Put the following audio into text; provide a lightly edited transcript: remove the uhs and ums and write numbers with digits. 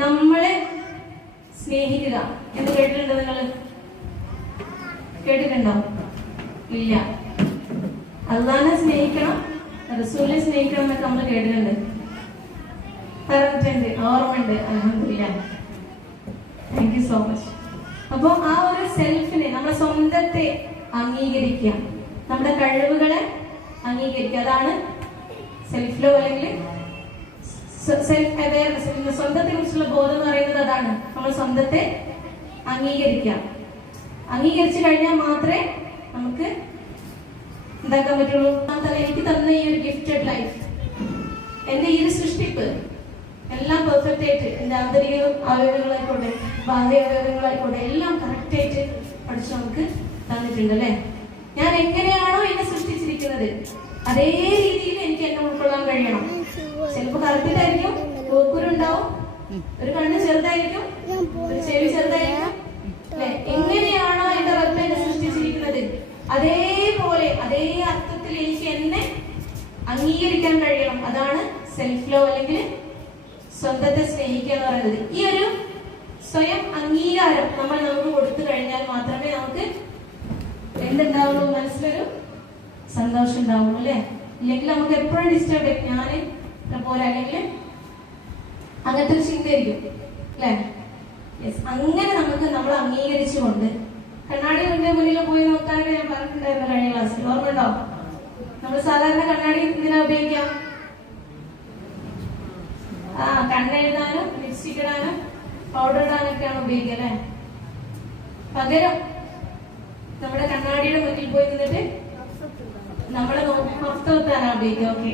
നമ്മളെ സ്നേഹിക്കുക എന്ന് കേട്ടിട്ടുണ്ടോ? നിങ്ങൾ കേട്ടിട്ടുണ്ടോ? ഇല്ല. അള്ളാനെ സ്നേഹിക്കണം, റസൂലിനെ സ്നേഹിക്കണം എന്നൊക്കെ നമ്മൾ കേട്ടിട്ടുണ്ട്, പറഞ്ഞിട്ടുണ്ട്, ഓർമ്മയുണ്ട്. അൽഹംദുലില്ലാഹ്, താങ്ക് യു സോ മച്ച്. അപ്പൊ ആ ഒരു സെൽഫിനെ, നമ്മുടെ സ്വന്തത്തെ അംഗീകരിക്കുക, നമ്മുടെ കഴിവുകളെ അംഗീകരിക്കുക, അതാണ് സെൽഫ് ലവ് അല്ലെങ്കിൽ സെൽഫ് അവയർനെസ്. സ്വന്തത്തെ കുറിച്ചുള്ള ബോധം എന്ന് പറയുന്നത് അതാണ്. നമ്മൾ സ്വന്തത്തെ അംഗീകരിക്കുക. അംഗീകരിച്ചു കഴിഞ്ഞാൽ മാത്രമേ നമുക്ക് എന്താക്കാൻ പറ്റുള്ളൂ. എനിക്ക് തന്ന ഈ ഒരു ഗിഫ്റ്റഡ് ലൈഫ്, എന്റെ ഈ ഒരു സൃഷ്ടിപ്പ് എല്ലാം പെർഫെക്റ്റ് ആയിട്ട്, എന്റെ ആന്തരിക അവയവങ്ങളായിക്കോട്ടെ ബാഹ്യ അവയവങ്ങളായിക്കോട്ടെ എല്ലാം കറക്റ്റ് ആയിട്ട് പഠിച്ച് നമുക്ക് തന്നിട്ടുണ്ട് അല്ലെ. ഞാൻ എങ്ങനെയാണോ എന്നെ സൃഷ്ടിച്ചിരിക്കുന്നത് അതേ രീതിയിൽ എനിക്ക് എന്നെ ഉൾക്കൊള്ളാൻ കഴിയണം. ചിലപ്പോ കറുത്തിട്ടായിരിക്കും, ഗോപുരുണ്ടാവും, ഒരു കണ്ണ് ചെറുതായിരിക്കും, ഒരു ചെവി ചെറുതായിരിക്കും അല്ലെ. എങ്ങനെയാണോ എന്റെ റബ്ബ് എന്നെ സൃഷ്ടിച്ചിരിക്കുന്നത് അതേപോലെ അതേ അർത്ഥത്തിൽ എനിക്ക് എന്നെ അംഗീകരിക്കാൻ കഴിയണം. അതാണ് സെൽഫ് ലവ് അല്ലെങ്കിൽ സ്വന്തത്തെ സ്നേഹിക്കുക എന്ന് പറയുന്നത്. ഈ ഒരു സ്വയം അംഗീകാരം നമുക്ക് കൊടുത്തു കഴിഞ്ഞാൽ മാത്രമേ നമുക്ക് എന്തുണ്ടാവുള്ളൂ, മനസ്സിലൊരു സന്തോഷം ഉണ്ടാവുള്ളൂ അല്ലെ. ഇല്ലെങ്കിൽ നമുക്ക് എപ്പോഴും ഡിസ്റ്റർബ് ആയിരിക്കും, ഞാന് പോലെ അല്ലെങ്കിൽ അങ്ങനത്തെ ഒരു ചിന്തയായിരിക്കും അല്ലെ. യെസ്, അങ്ങനെ നമുക്ക് നമ്മൾ അംഗീകരിച്ചുകൊണ്ട് കണ്ണാടിയുടെ മുന്നിൽ പോയി നോക്കാനൊക്കെ ഞാൻ പറഞ്ഞിട്ടുണ്ടായിരുന്നു കഴിഞ്ഞ ക്ലാസ്സിൽ, ഓർമ്മയുണ്ടോ? നമ്മൾ സാധാരണ കണ്ണാടി എന്തിനാ ഉപയോഗിക്കാം? കണ്ണെഴുതാനും ലിപ്സ്റ്റിക് ഇടാനും പൗഡർ ഇടാനൊക്കെയാണ് ഉപയോഗിക്കുക അല്ലെ. പകരം നമ്മുടെ കണ്ണാടിയുടെ മുന്നിൽ പോയി നിന്നിട്ട് നമ്മളെ പുറത്തു വെക്കാനാണ് ഉപയോഗിക്കുക. ഓക്കെ,